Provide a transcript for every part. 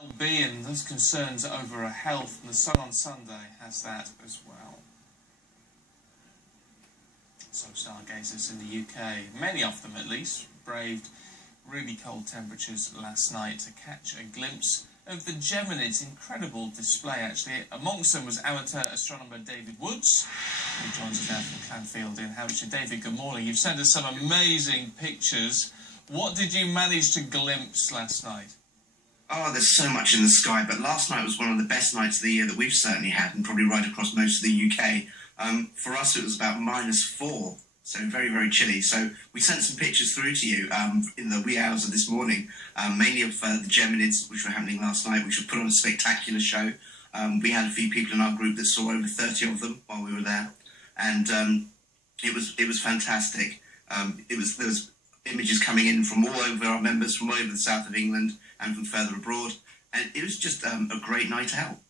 Well-being, those concerns over her health, and the Sun on Sunday has that as well. So stargazers in the UK, many of them at least, braved really cold temperatures last night to catch a glimpse of the Geminids. Incredible display actually. Amongst them was amateur astronomer David Woods, who joins us now from Clanfield in Hampshire. David, good morning. You've sent us some amazing pictures. What did you manage to glimpse last night? Oh, there's so much in the sky, but last night was one of the best nights of the year that we've certainly had, and probably right across most of the UK. For us, it was about -4, so very, very chilly. So we sent some pictures through to you in the wee hours of this morning, mainly of the Geminids, which were happening last night, which were put on a spectacular show. We had a few people in our group that saw over 30 of them while we were there, and it was fantastic. There was images coming in from all over, our members from all over the south of England and from further abroad, and it was just a great night out.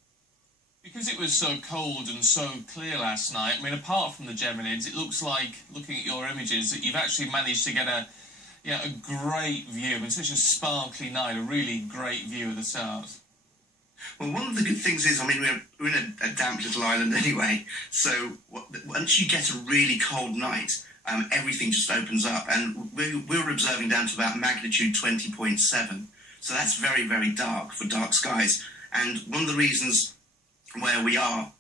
Because it was so cold and so clear last night, I mean, apart from the Geminids, it looks like, looking at your images, that you've actually managed to get a great view. I mean, such a sparkly night, a really great view of the stars. Well, one of the good things is, I mean, we're in a damp little island anyway, so once you get a really cold night, everything just opens up, and we were observing down to about magnitude 20.7, so that's very, very dark for dark skies. And one of the reasons where we are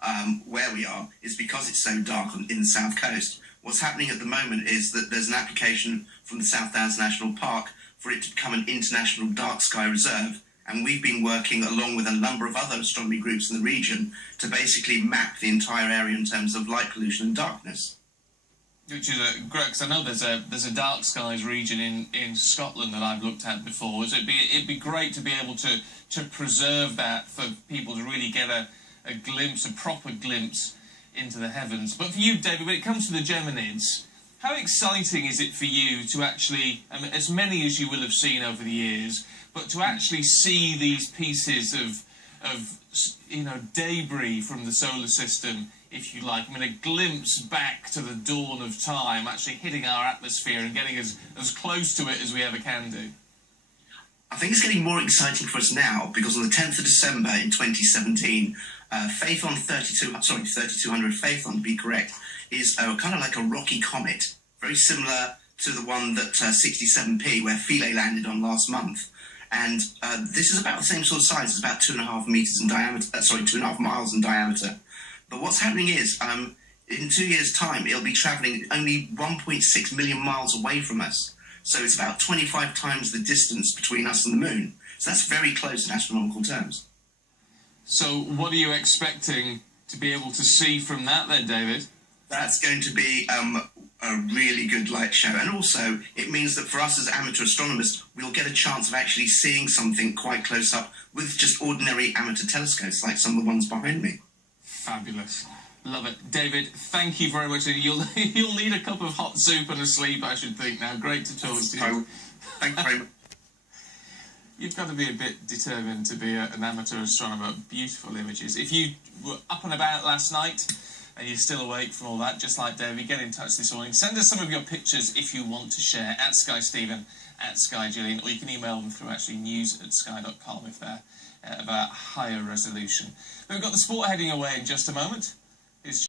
is because it's so dark in the south coast. What's happening at the moment is that there's an application from the South Downs National Park for it to become an international dark sky reserve, and we've been working along with a number of other astronomy groups in the region to basically map the entire area in terms of light pollution and darkness. Which is great, because I know there's a dark skies region in Scotland that I've looked at before. So it'd be great to be able to preserve that for people to really get a glimpse, a proper glimpse into the heavens. But for you, David, when it comes to the Geminids, how exciting is it for you to actually, I mean, as many as you will have seen over the years, but to actually see these pieces of debris from the solar system, if you like, I mean, a glimpse back to the dawn of time, actually hitting our atmosphere and getting as close to it as we ever can do? I think it's getting more exciting for us now, because on the 10th of December in 2017, Phaethon 3200, Phaethon to be correct, is kind of like a rocky comet, very similar to the one that 67P, where Philae landed on last month. And this is about the same sort of size. It's about 2.5 meters in diameter. 2.5 miles in diameter. But what's happening is, in 2 years' time, it'll be travelling only 1.6 million miles away from us. So it's about 25 times the distance between us and the moon. So that's very close in astronomical terms. So what are you expecting to be able to see from that then, David? That's going to be a really good light show. And also, it means that for us as amateur astronomers, we'll get a chance of actually seeing something quite close up with just ordinary amateur telescopes, like some of the ones behind me. Fabulous. Love it. David, thank you very much. You'll need a cup of hot soup and a sleep, I should think now. Great to talk to you. Thank you very much. You've got to be a bit determined to be an amateur astronomer. Beautiful images. If you were up and about last night and you're still awake from all that, just like David, get in touch this morning. Send us some of your pictures if you want to share, at SkyStephen, at SkyGillian, or you can email them through actually news@sky.com if they're of a higher resolution. We've got the sport heading away in just a moment.